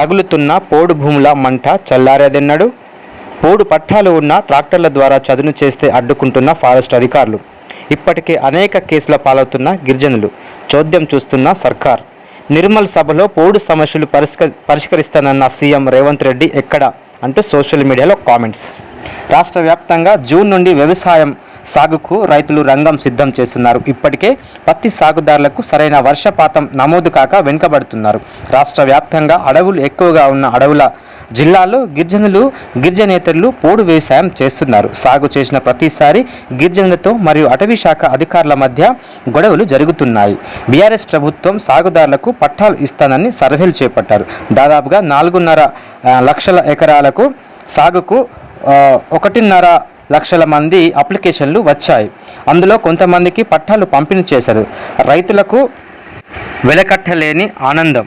రగులుతున్న పోడు భూముల మంట చల్లారేదెన్నడు. పోడు పట్టాలు ఉన్న ట్రాక్టర్ల ద్వారా చదును చేస్తే అడ్డుకుంటున్న ఫారెస్ట్ అధికారులు. ఇప్పటికే అనేక కేసుల పాలవుతున్న గిరిజనులు. చోద్యం చూస్తున్న సర్కార్. నిర్మల్ సభలో పోడు సమస్యలు పరిష్కరిస్తానన్న సీఎం రేవంత్ రెడ్డి ఎక్కడ అంటూ సోషల్ మీడియాలో కామెంట్స్. రాష్ట్ర వ్యాప్తంగా జూన్ నుండి వ్యవసాయం సాగుకు రైతులు రంగం సిద్ధం చేస్తున్నారు. ఇప్పటికే పత్తి సాగుదారులకు సరైన వర్షపాతం నమోదు కాక వెనుకబడుతున్నారు. రాష్ట్ర వ్యాప్తంగా అడవులు ఎక్కువగా ఉన్న అడవుల జిల్లాల్లో గిరిజనేతరులు పోడు వ్యవసాయం చేస్తున్నారు. సాగు చేసిన ప్రతిసారి గిరిజనులతో మరియు అటవీ శాఖ అధికారుల మధ్య గొడవలు జరుగుతున్నాయి. బీఆర్ఎస్ ప్రభుత్వం సాగుదారులకు పట్టాలు ఇస్తానని సర్వేలు చేపట్టారు. దాదాపుగా 4.5 లక్షల ఎకరాలకు సాగుకు 1.5 లక్షల మంది అప్లికేషన్లు వచ్చాయి. అందులో కొంతమందికి పట్టాలు పంపిణీ చేశారు. రైతులకు వెలకట్టలేని ఆనందం.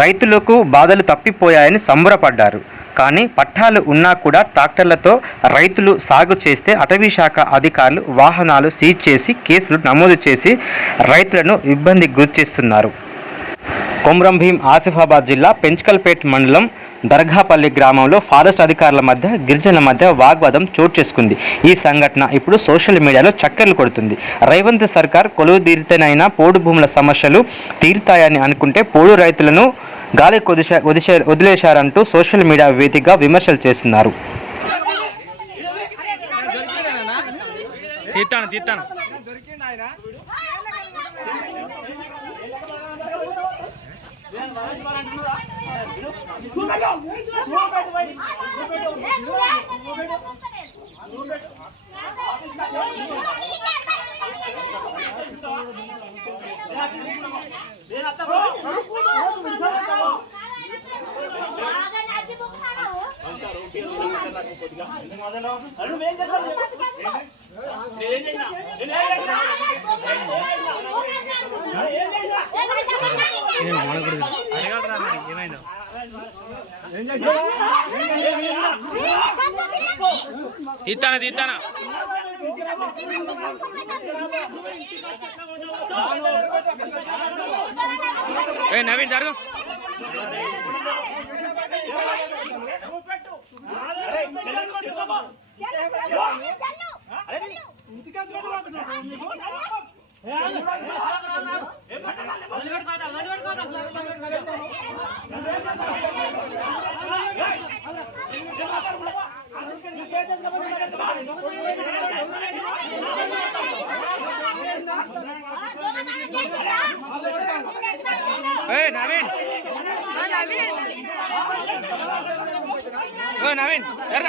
రైతులకు బాధలు తప్పిపోయాయని సంబరపడ్డారు. కానీ పట్టాలు ఉన్నా కూడా ట్రాక్టర్లతో రైతులు సాగు చేస్తే అటవీ శాఖ అధికారులు వాహనాలు సీజ్ చేసి కేసులు నమోదు చేసి రైతులను ఇబ్బందికి గురిచేస్తున్నారు. కొమ్రం భీం ఆసిఫాబాద్ జిల్లా పెంచకల్పేట్ మండలం దర్గాపల్లి గ్రామంలో ఫారెస్ట్ అధికారుల మధ్య గిరిజనుల మధ్య వాగ్వాదం చోటు చేసుకుంది. ఈ సంఘటన ఇప్పుడు సోషల్ మీడియాలో చక్కర్లు కొడుతుంది. రేవంత్ సర్కార్ కొలువు తీరితేనైనా పోడు భూముల సమస్యలు తీరుతాయని అనుకుంటే పోడు రైతులను గాలి వదిలేశారంటూ సోషల్ మీడియా వేదికగా విమర్శలు చేస్తున్నారు. తీస్తానా నవీన్ జరుగు. నవీన్ ఎర్ర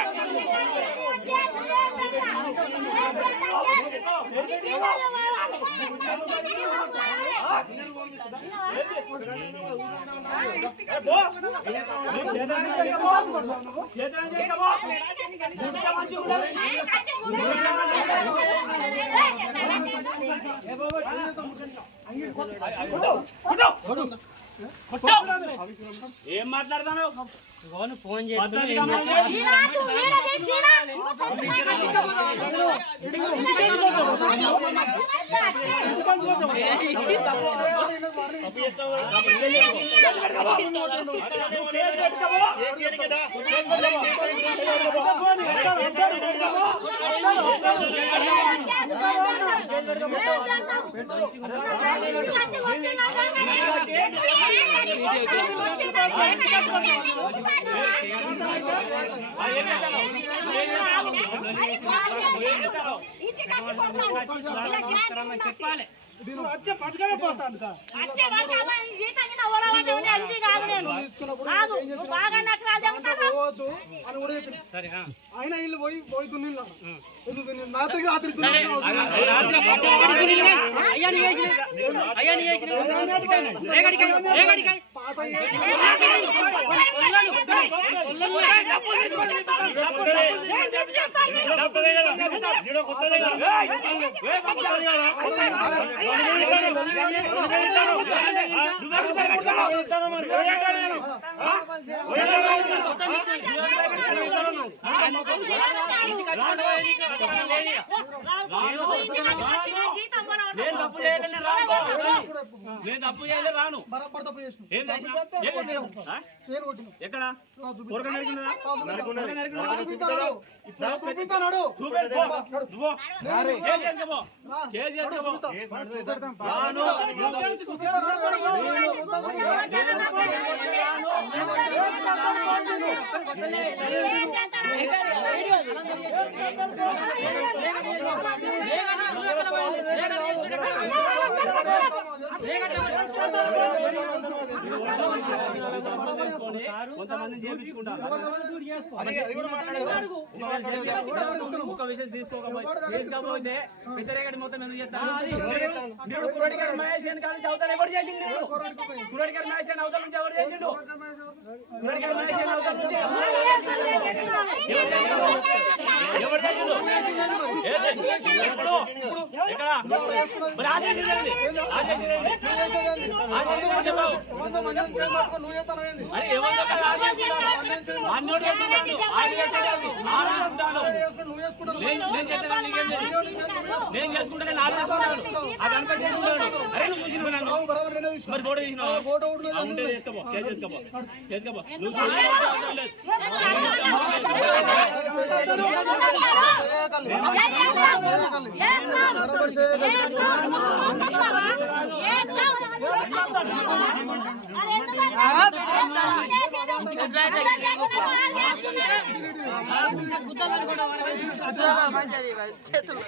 ఏం మాట్లాడతాను ఫోన్ చేసి చెప్పాలి వచ్చే పట్టుకొని పోతాను ఆయన ఇల్లు పోయి దున్నిల్లా రాత్రి జీతం నేను తప్పు చేయలేను రాను నేను తప్పు చేయలే రాను బరాబర్ తప్పు చేసిన ఏం చేసినా? పేరు కొట్టిన ఎక్కడ కొరక నరికినదా? చూపిస్తాడు చూపెట్టు పో. నువ్వు కేసు చేసుకో. కేసు చేసుకో. రాను. కొంతమంది చేయించుకుంటారు ఒక విషయం తీసుకోకపోతే వ్యతిరేకత మొత్తం ఎందుకు చేస్తాను దేవుడు కురడి గారు మహేష్ అని కానీ చదువుతాను ఎవరు చేసిండు కురడి గారు మహేష్ అని అవతల నుంచి ఎవరు చేసిండు కురడి గారు మహేష్ అని అవతల నుంచి ఎవరు చేసిండు ఎక్కడ మరి ఆదేశించండి అరే ఎవరు అన్నోడు నేను చేసుకుంటాను నేను ఆలోచిస్తున్నాను అది అనుకో చేసుకుంటాను అరే నువ్వు చూసినావు నన్ను మరి ఫోటో తీసినావు ఉంటే చేసుకోపో చేసుకోపో నువ్వు చేతులు